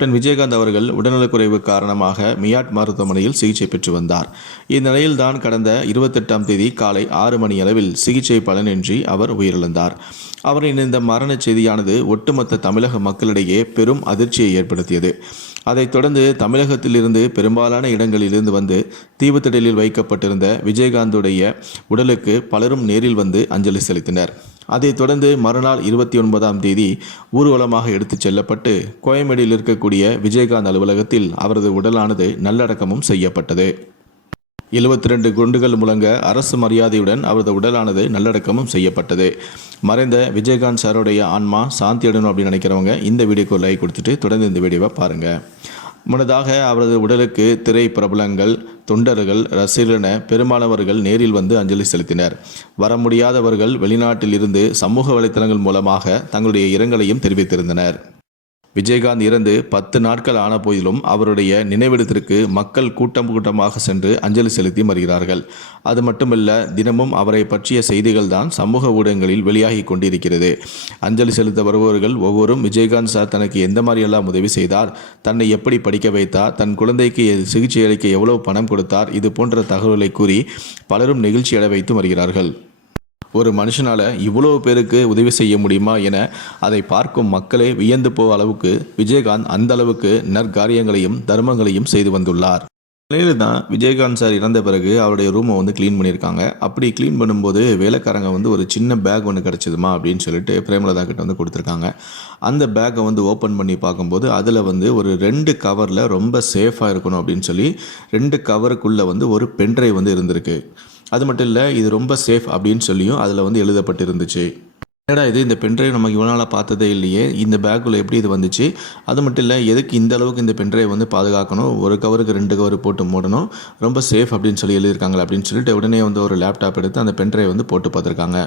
Captain Vijayakanth அவர்கள் உடல்நலக்குறைவு காரணமாக மியாட் மருத்துவமனையில் சிகிச்சை பெற்று வந்தார். இந்நிலையில்தான் கடந்த இருபத்தெட்டாம் தேதி காலை ஆறு மணி அளவில் சிகிச்சை பலனின்றி அவர் உயிரிழந்தார். அவரின் இந்த மரணச் செய்தியானது ஒட்டுமொத்த தமிழக மக்களிடையே பெரும் அதிர்ச்சியை ஏற்படுத்தியது. அதைத் தொடர்ந்து தமிழகத்திலிருந்து பெரும்பாலான இடங்களிலிருந்து வந்து தீவுத்திடலில் வைக்கப்பட்டிருந்த விஜயகாந்துடைய உடலுக்கு பலரும் நேரில் வந்து அஞ்சலி செலுத்தினர். அதைத் தொடர்ந்து மறுநாள் இருபத்தி ஒன்பதாம் தேதி ஊர்வலமாக எடுத்துச் செல்லப்பட்டு கோயம்பேடியில் இருக்கக்கூடிய விஜயகாந்த் அலுவலகத்தில் அவரது உடலானது நல்லடக்கமும் செய்யப்பட்டது. எழுபத்தி ரெண்டு குண்டுகள் முழங்க அரசு மரியாதையுடன் அவரது உடலானது நல்லடக்கமும் செய்யப்பட்டது. மறைந்த விஜயகாந்த் சாருடைய ஆன்மா சாந்தி அடையணும் அப்படின்னு நினைக்கிறவங்க இந்த வீடியோக்கு லைக் கொடுத்துட்டு தொடர்ந்து இந்த வீடியோவை பாருங்கள் முன்னதாக அவரது உடலுக்கு திரை பிரபலங்கள் தொண்டர்கள் ரசிகரென பெருமானவர்கள் பெரும்பாலானவர்கள் நேரில் வந்து அஞ்சலி செலுத்தினர். வர முடியாதவர்கள் வெளிநாட்டில் இருந்து சமூக வலைத்தளங்கள் மூலமாக தங்களுடைய இரங்கலையும் தெரிவித்திருந்தனர். விஜயகாந்த் இறந்து பத்து நாட்கள் ஆன போதிலும் அவருடைய நினைவிடத்திற்கு மக்கள் கூட்டம் கூட்டமாக சென்று அஞ்சலி செலுத்தி வருகிறார்கள். அது மட்டுமல்ல தினமும் அவரை பற்றிய செய்திகள் தான் சமூக ஊடகங்களில் வெளியாகி கொண்டிருக்கிறது. அஞ்சலி செலுத்த வருபவர்கள் ஒவ்வொரும் விஜயகாந்த் சார் தனக்கு எந்த மாதிரியெல்லாம் உதவி செய்தார் தன்னை எப்படி படிக்க வைத்தார் தன் குழந்தைக்கு சிகிச்சை அளிக்க எவ்வளவு பணம் கொடுத்தார் இது போன்ற தகவல்களை கூறி பலரும் நெகிழ்ச்சியடை வைத்து வருகிறார்கள். ஒரு மனுஷனால் இவ்வளவு பேருக்கு உதவி செய்ய முடியுமா என அதை பார்க்கும் மக்களே வியந்து போ அளவுக்கு விஜயகாந்த் அந்த அளவுக்கு நற்காரியங்களையும் தர்மங்களையும் செய்து வந்துள்ளார். நிலையில் தான் விஜயகாந்த் சார் இறந்த பிறகு அவருடைய ரூமை வந்து க்ளீன் பண்ணியிருக்காங்க. அப்படி க்ளீன் பண்ணும்போது வேலைக்காரங்க வந்து ஒரு சின்ன பேக் ஒன்று கிடச்சிதுமா அப்படின்னு சொல்லிட்டு பிரேமலதா கிட்ட வந்து கொடுத்துருக்காங்க. அந்த பேக்கை வந்து ஓப்பன் பண்ணி பார்க்கும்போது அதில் வந்து ஒரு ரெண்டு கவரில் ரொம்ப சேஃபாக இருக்கணும் அப்படின்னு சொல்லி ரெண்டு கவருக்குள்ளே வந்து ஒரு பென்ட்ரைவ் வந்து இருந்திருக்கு. அது மட்டும் இல்லை இது ரொம்ப சேஃப் அப்படின்னு சொல்லியும் அதில் வந்து எழுதப்பட்டு இருந்துச்சு என்னடா இது இந்த பென்ட்ரைவ் நமக்கு இவ்வளோ நாளாக பார்த்ததே இல்லையே இந்த பேக்குள்ளே எப்படி இது வந்துச்சு? அது மட்டும் இல்லை எதுக்கு இந்த அளவுக்கு இந்த பென்ட்ரைவ் வந்து பாதுகாக்கணும்? ஒரு கவருக்கு ரெண்டு கவர் போட்டு மூடணும் ரொம்ப சேஃப் அப்படின்னு சொல்லி எழுதியிருக்காங்க அப்படின்னு சொல்லிட்டு உடனே வந்து ஒரு லேப்டாப் எடுத்து அந்த பென்ட்ரைவ் வந்து போட்டு பார்த்துருக்காங்க.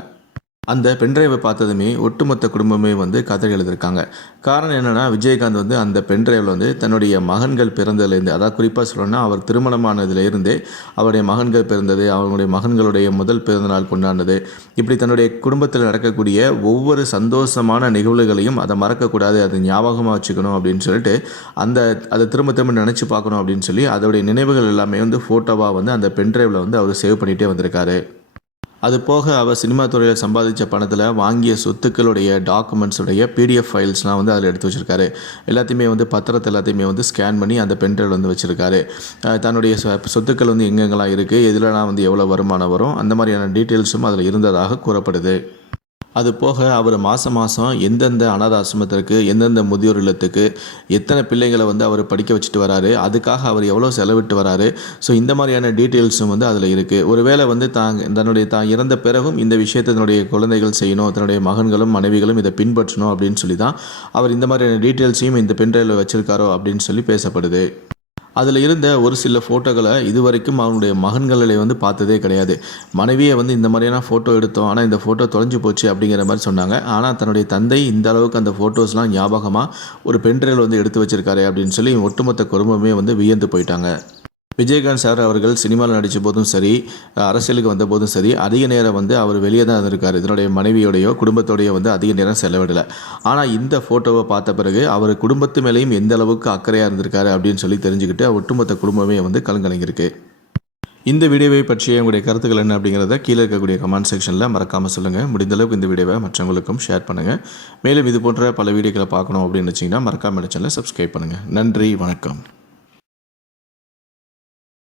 அந்த பென்ட்ரைவை பார்த்ததுமே ஒட்டுமொத்த குடும்பமே வந்து கதை எழுதியிருக்காங்க. காரணம் என்னென்னா விஜயகாந்த் வந்து அந்த பென்ட்ரைவில் வந்து தன்னுடைய மகன்கள் பிறந்ததுலேருந்து அதாவது குறிப்பாக சொல்லணும்னா அவர் திருமணமானதுலேருந்தே அவருடைய மகன்கள் பிறந்தது அவங்களுடைய மகன்களுடைய முதல் பிறந்தநாள் கொண்டாடினது. இப்படி தன்னுடைய குடும்பத்தில் நடக்கக்கூடிய ஒவ்வொரு சந்தோஷமான நிகழ்வுகளையும் அதை மறக்கக்கூடாது அதை ஞாபகமாக வச்சுக்கணும் அப்படின்னு சொல்லிட்டு அந்த அதை திரும்ப திரும்ப நினச்சி பார்க்கணும் அப்படின்னு சொல்லி அதோடைய நினைவுகள் எல்லாமே வந்து ஃபோட்டோவாக வந்து அந்த பென்ட்ரைவில் வந்து அவர் சேவ் பண்ணிகிட்டே வந்திருக்காரு. அது போக அவர் சினிமா துறையில் சம்பாதிச்ச பணத்தில் வாங்கிய சொத்துக்களுடைய டாக்குமெண்ட்ஸுடைய பிடிஎஃப் ஃபைல்ஸ்லாம் வந்து அதில் எடுத்து வச்சுருக்காரு. எல்லாத்தையுமே வந்து பத்திரத்தை எல்லாத்தையுமே வந்து ஸ்கேன் பண்ணி அந்த பென்ட்ரைவ் வந்து வச்சுருக்காரு. தன்னுடைய சொத்துக்கள் வந்து எங்கெங்கெல்லாம் இருக்குது எதுலலாம் வந்து எவ்வளோ வருமானம் வரும் அந்த மாதிரியான டீட்டெயில்ஸும் அதில் இருந்ததாக கூறப்படுது. அது போக அவர் மாதம் மாதம் எந்தெந்த அனாத ஆசிரமத்திற்கு எந்தெந்த முதியோர் இல்லத்துக்கு எத்தனை பிள்ளைங்களை வந்து அவர் படிக்க வச்சுட்டு வராரு அதுக்காக அவர் எவ்வளோ செலவிட்டு வராரு. ஸோ இந்த மாதிரியான டீட்டெயில்ஸும் வந்து அதில் இருக்குது ஒருவேளை வந்து தாங்க தன்னுடைய தான் இறந்த பிறகும் இந்த விஷயத்தை தன்னுடைய குழந்தைகள் செய்யணும் தன்னுடைய மகன்களும் மனைவிகளும் இதை பின்பற்றணும் அப்படின்னு சொல்லி தான் அவர் இந்த மாதிரியான டீட்டெயில்ஸையும் இந்த பென்ட்ரைவில் வச்சிருக்காரோ அப்படின்னு சொல்லி பேசப்படுது. அதில் இருந்த ஒரு சில ஃபோட்டோக்களை இதுவரைக்கும் அவனுடைய மகன்களை வந்து பார்த்ததே கிடையாது. மனைவியை வந்து இந்த மாதிரியான ஃபோட்டோ எடுத்தோம் ஆனால் இந்த ஃபோட்டோ தொலைஞ்சு போச்சு அப்படிங்கிற மாதிரி சொன்னாங்க. ஆனால் தன்னுடைய தந்தை இந்த அளவுக்கு அந்த ஃபோட்டோஸ்லாம் ஞாபகமாக ஒரு பென்ட்ரைவில் வந்து எடுத்து வச்சுருக்காரு அப்படின்னு சொல்லி ஒட்டுமொத்த குடும்பமே வந்து வியந்து போயிட்டாங்க. விஜயகாந்த் சார் அவர்கள் சினிமாவில் நடித்த போதும் சரி அரசியலுக்கு வந்த போதும் சரி அதிக நேரம் வந்து அவர் வெளியே தான் இருந்திருக்கார். இதனுடைய மனைவியோடையோ குடும்பத்தோடையோ வந்து அதிக நேரம் செலவிடலை. ஆனால் இந்த ஃபோட்டோவை பார்த்த பிறகு அவர் குடும்பத்து மேலேயும் எந்த அளவுக்கு அக்கறையாக இருந்திருக்காரு அப்படின்னு சொல்லி தெரிஞ்சுக்கிட்டு ஒட்டுமொத்த குடும்பமே வந்து கலங்கலங்கியிருக்கு. இந்த வீடியோவை பற்றிய உங்களுடைய கருத்துக்கள் என்ன அப்படிங்கிறத கீழே இருக்கக்கூடிய கமெண்ட் செக்ஷனில் மறக்காமல் சொல்லுங்கள் முடிந்தளவுக்கு இந்த வீடியோவை மற்றவங்களுக்கும் ஷேர் பண்ணுங்கள் மேலும் இது போன்ற பல வீடியோக்களை பார்க்கணும் அப்படின்னு வச்சிங்கன்னா மறக்காமல் சேனலை சப்ஸ்கிரைப் பண்ணுங்கள் நன்றி வணக்கம்.